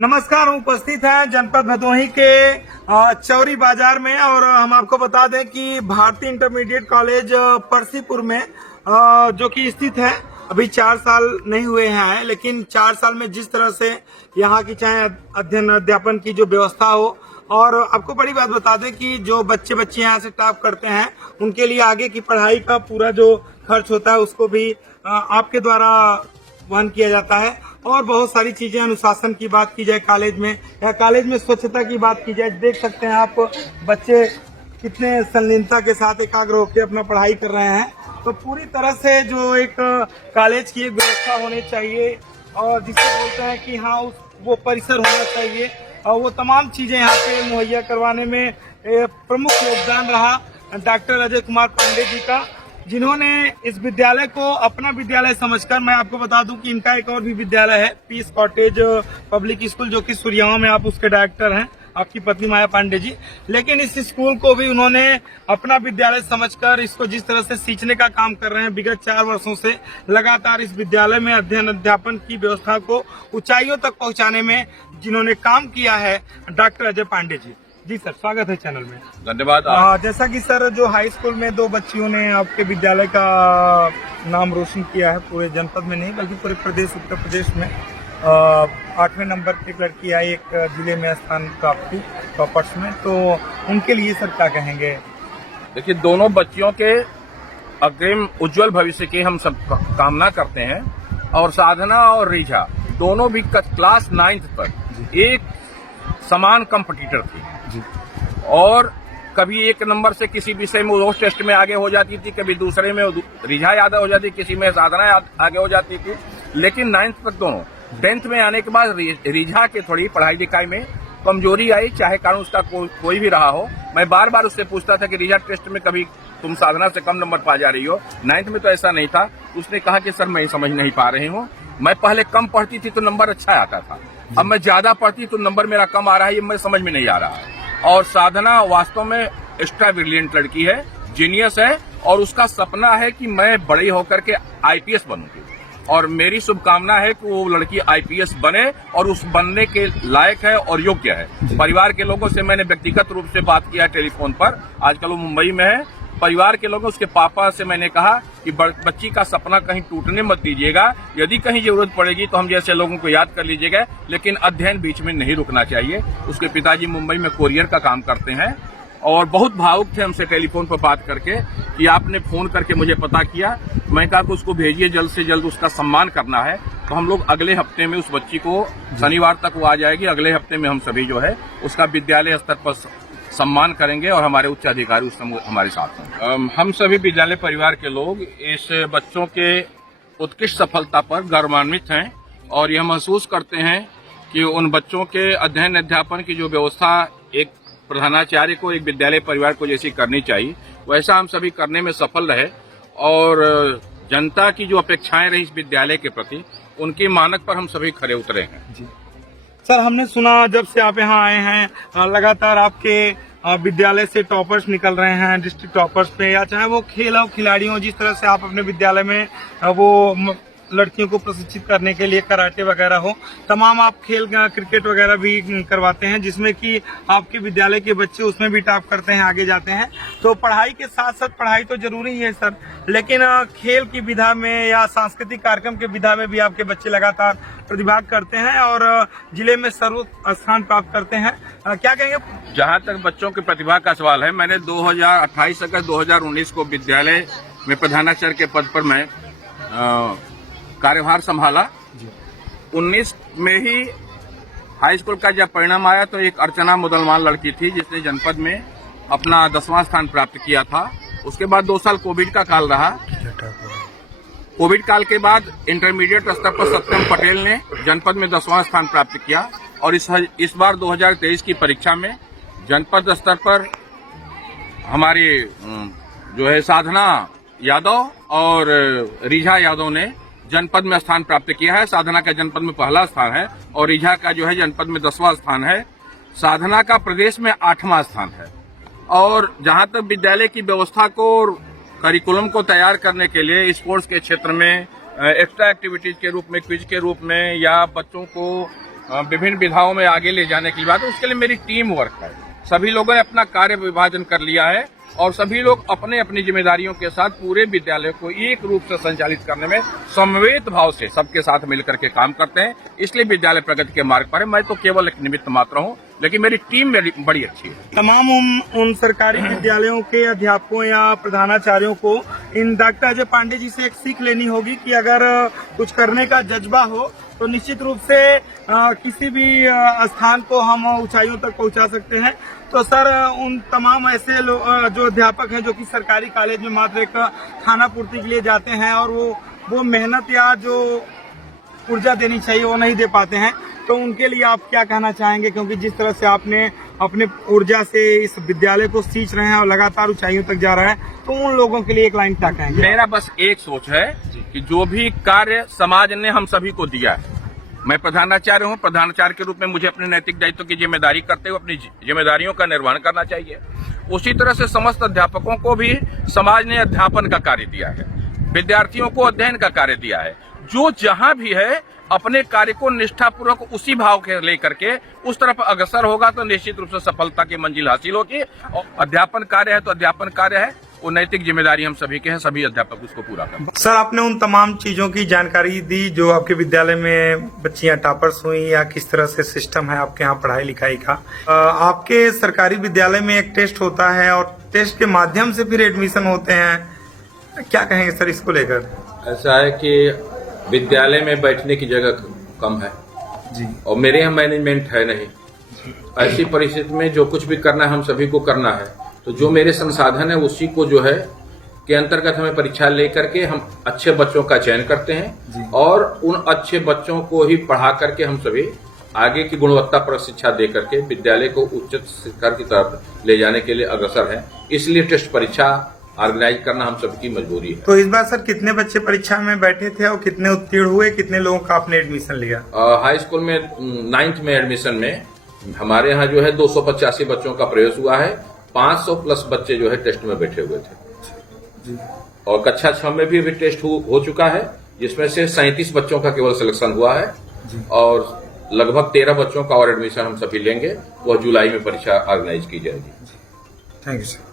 नमस्कार, हम उपस्थित हैं जनपद भदोही के चौरी बाजार में और हम आपको बता दें कि भारतीय इंटरमीडिएट कॉलेज परसीपुर में जो कि स्थित है। अभी 4 साल नहीं हुए हैं, लेकिन 4 साल में जिस तरह से यहाँ की चाहे अध्ययन अध्यापन की जो व्यवस्था हो, और आपको बड़ी बात बता दें कि जो बच्चे यहाँ से टॉप करते हैं उनके लिए आगे की पढ़ाई का पूरा जो खर्च होता है उसको भी आपके द्वारा वहन किया जाता है। और बहुत सारी चीजें, अनुशासन की बात की जाए कॉलेज में, या कॉलेज में स्वच्छता की बात की जाए, देख सकते हैं आप बच्चे कितने संलीनता के साथ एकाग्र होकर अपना पढ़ाई कर रहे हैं। तो पूरी तरह से जो एक कॉलेज की एक व्यवस्था होनी चाहिए, और जिसे बोलते हैं कि हाँ वो परिसर होना चाहिए, और वो तमाम चीजें यहाँ पे मुहैया करवाने में प्रमुख योगदान रहा डॉक्टर अजय कुमार पांडे जी का, जिन्होंने इस विद्यालय को अपना विद्यालय समझकर, मैं आपको बता दूं कि इनका एक और भी विद्यालय है, पीस कॉटेज पब्लिक स्कूल, जो कि सूर्यावा में आप उसके डायरेक्टर हैं, आपकी पत्नी माया पांडे जी। लेकिन इस स्कूल को भी उन्होंने अपना विद्यालय समझकर इसको जिस तरह से सींचने का काम कर रहे हैं, विगत 4 वर्षों से लगातार इस विद्यालय में अध्ययन अध्यापन की व्यवस्था को ऊंचाइयों तक पहुंचाने में जिन्होंने काम किया है, डॉक्टर अजय पांडे जी। जी सर, स्वागत है चैनल में। धन्यवाद। जैसा कि सर, जो हाई स्कूल में 2 बच्चियों ने आपके विद्यालय का नाम रोशन किया है, पूरे जनपद में नहीं बल्कि पूरे प्रदेश, उत्तर प्रदेश में 8वें नंबर की एक लड़की आई, एक जिले में स्थान प्राप्त की टॉपर्स में, तो उनके लिए सर क्या कहेंगे? देखिए, दोनों बच्चियों के अग्रिम उज्जवल भविष्य की हम सब कामना करते हैं। और साधना और रीझा दोनों भी क्लास 9th तक एक समान कंपटीटर थी जी। और कभी 1 नंबर से किसी विषय में रोज टेस्ट में आगे हो जाती थी, कभी दूसरे में रीझा यादव हो जाती, किसी में साधना आगे हो जाती थी। लेकिन 9th तक दोनों, 10th में आने के बाद रीझा के थोड़ी पढ़ाई लिखाई में कमजोरी आई, चाहे कारण उसका कोई भी रहा हो। मैं बार बार उससे पूछता था कि रीझा टेस्ट में कभी तुम साधना से कम नंबर पा जा रही हो, 9th में तो ऐसा नहीं था। उसने कहा कि सर मैं समझ नहीं पा रही हूँ, मैं पहले कम पढ़ती थी तो नंबर अच्छा आता था, अब मैं ज्यादा पढ़ती तो नंबर मेरा कम आ रहा है, ये मेरे समझ में नहीं आ रहा है। और साधना वास्तव में एक्स्ट्रा ब्रिलियंट लड़की है, जीनियस है, और उसका सपना है कि मैं बड़ी होकर के आईपीएस बनूंगी, और मेरी शुभकामना है कि वो लड़की आईपीएस बने, और उस बनने के लायक है और योग्य है। परिवार के लोगों से मैंने व्यक्तिगत रूप से बात किया टेलीफोन पर, आजकल वो मुंबई में है। परिवार के लोगों, उसके पापा से मैंने कहा कि बच्ची का सपना कहीं टूटने मत दीजिएगा, यदि कहीं जरूरत पड़ेगी तो हम जैसे लोगों को याद कर लीजिएगा, लेकिन अध्ययन बीच में नहीं रुकना चाहिए। उसके पिताजी मुंबई में कोरियर का काम करते हैं, और बहुत भावुक थे हमसे टेलीफोन पर बात करके कि आपने फोन करके मुझे पता किया। मैं कहा कि उसको भेजिए, जल्द से जल्द उसका सम्मान करना है। तो हम लोग अगले हफ्ते में उस बच्ची को, शनिवार तक वो आ जाएगी, अगले हफ्ते में हम सभी जो है उसका विद्यालय स्तर पर सम्मान करेंगे, और हमारे उच्च अधिकारी उस समय हमारे साथ हैं। हम सभी विद्यालय परिवार के लोग इस बच्चों के उत्कृष्ट सफलता पर गौरवान्वित हैं, और यह महसूस करते हैं कि उन बच्चों के अध्ययन अध्यापन की जो व्यवस्था एक प्रधानाचार्य को, एक विद्यालय परिवार को जैसी करनी चाहिए, वैसा हम सभी करने में सफल रहे। और जनता की जो अपेक्षाएं रही इस विद्यालय के प्रति, उनके मानक पर हम सभी खरे उतरे हैं जी। सर, हमने सुना जब से आप यहाँ आए हैं लगातार आपके विद्यालय से टॉपर्स निकल रहे हैं, डिस्ट्रिक्ट टॉपर्स पे, या चाहे वो खेल हो, खिलाड़ी हो, जिस तरह से आप अपने विद्यालय में वो लड़कियों को प्रशिक्षित करने के लिए कराटे वगैरह हो, तमाम आप खेल क्रिकेट वगैरह भी करवाते हैं, जिसमें कि आपके विद्यालय के बच्चे उसमें भी टॉप करते हैं, आगे जाते हैं। तो पढ़ाई के साथ साथ, पढ़ाई तो जरूरी है सर, लेकिन खेल की विधा में या सांस्कृतिक कार्यक्रम के विधा में भी आपके बच्चे लगातार प्रतिभाग करते हैं और जिले में सर्वोच्च स्थान प्राप्त करते हैं। क्या कहेंगे? जहाँ तक बच्चों की प्रतिभा का सवाल है, मैंने 2028 अगस्त 2019 को विद्यालय में प्रधानाचार्य के पद पर मैं कार्यभार संभाला। 19 में ही हाई स्कूल का जब परिणाम आया तो एक अर्चना मुदलमान लड़की थी जिसने जनपद में अपना 10वां स्थान प्राप्त किया था। उसके बाद 2 साल कोविड का काल रहा। कोविड काल के बाद इंटरमीडिएट स्तर पर सत्यम पटेल ने जनपद में 10वां स्थान प्राप्त किया, और इस बार 2023 की परीक्षा में जनपद स्तर पर हमारी जो है साधना यादव और रीझा यादव ने जनपद में स्थान प्राप्त किया है। साधना का जनपद में पहला स्थान है, और रीझा का जो है जनपद में 10वां स्थान है। साधना का प्रदेश में 8वां स्थान है। और जहां तक विद्यालय की व्यवस्था को, करिकुलम को तैयार करने के लिए स्पोर्ट्स के क्षेत्र में एक्स्ट्रा एक्टिविटीज के रूप में, क्विज के रूप में, या बच्चों को विभिन्न विधाओं में आगे ले जाने की बात है, उसके लिए मेरी टीम वर्क है। सभी लोगों ने अपना कार्य विभाजन कर लिया है और सभी लोग अपने अपनी जिम्मेदारियों के साथ पूरे विद्यालय को एक रूप से संचालित करने में समवेत भाव से सबके साथ मिलकर के काम करते हैं। इसलिए विद्यालय प्रगति के मार्ग पर है। मैं तो केवल एक निमित्त मात्र हूँ, लेकिन मेरी टीम बड़ी अच्छी है। तमाम उन सरकारी विद्यालयों के अध्यापकों या प्रधानाचार्यों को इन डॉक्टर अजय पांडे जी से एक सीख लेनी होगी कि अगर कुछ करने का जज्बा हो तो निश्चित रूप से किसी भी स्थान को हम ऊंचाइयों तक पहुंचा सकते हैं। तो सर, उन तमाम ऐसे जो अध्यापक हैं जो कि सरकारी कॉलेज में मात्र एक खाना पूर्ति के लिए जाते हैं और वो मेहनत या जो ऊर्जा देनी चाहिए वो नहीं दे पाते हैं, तो उनके लिए आप क्या कहना चाहेंगे? क्योंकि जिस तरह से आपने अपने ऊर्जा से इस विद्यालय को सींच रहे हैं और लगातार ऊंचाइयों तक जा रहा है, तो उन लोगों के लिए एक लाइन क्या कहेंगे? मेरा बस एक सोच है कि जो भी कार्य समाज ने हम सभी को दिया है, मैं प्रधानाचार्य हूं, प्रधानाचार्य के रूप में मुझे अपने नैतिक दायित्व की जिम्मेदारी करते हुए अपनी जिम्मेदारियों का निर्वहन करना चाहिए। उसी तरह से समस्त अध्यापकों को भी समाज ने अध्यापन का कार्य दिया है, विद्यार्थियों को अध्ययन का कार्य दिया है। जो जहां भी है अपने कार्य को निष्ठापूर्वक उसी भाव के लेकर के उस तरफ अग्रसर होगा तो निश्चित रूप से सफलता की मंजिल हासिल होगी। और अध्यापन कार्य है तो अध्यापन कार्य है, वो नैतिक जिम्मेदारी हम सभी के हैं, सभी अध्यापक उसको पूरा करें। सर, आपने उन तमाम चीजों की जानकारी दी जो आपके विद्यालय में बच्चियां टॉपर्स हुई या किस तरह से सिस्टम है आपके यहाँ पढ़ाई लिखाई का। आपके सरकारी विद्यालय में एक टेस्ट होता है और टेस्ट के माध्यम से फिर एडमिशन होते हैं, क्या कहेंगे सर इसको लेकर? ऐसा है कि विद्यालय में बैठने की जगह कम है जी, और मेरे यहाँ मैनेजमेंट है नहीं। ऐसी परिस्थिति में जो कुछ भी करना है हम सभी को करना है, तो जो मेरे संसाधन है उसी को जो है के अंतर्गत हमें परीक्षा लेकर के हम अच्छे बच्चों का चयन करते हैं और उन अच्छे बच्चों को ही पढ़ा करके हम सभी आगे की गुणवत्ता पर शिक्षा दे करके विद्यालय को उच्च शिक्षा की तरफ ले जाने के लिए अग्रसर है। इसलिए टेस्ट परीक्षा ऑर्गेनाइज करना हम सबकी मजबूरी है। तो इस बार सर कितने बच्चे परीक्षा में बैठे थे और कितने उत्तीर्ण हुए? कितने लोगों का आपने एडमिशन लिया? हाई स्कूल में 9th में एडमिशन में हमारे यहाँ जो है 285 बच्चों का प्रवेश हुआ है। 500 प्लस बच्चे जो है टेस्ट में बैठे हुए थे और कक्षा 6 में भी टेस्ट हो चुका है, जिसमें से 37 बच्चों का केवल सिलेक्शन हुआ है और लगभग 13 बच्चों का और एडमिशन हम सभी लेंगे। वह जुलाई में परीक्षा ऑर्गेनाइज की जाएगी। Thank you sir.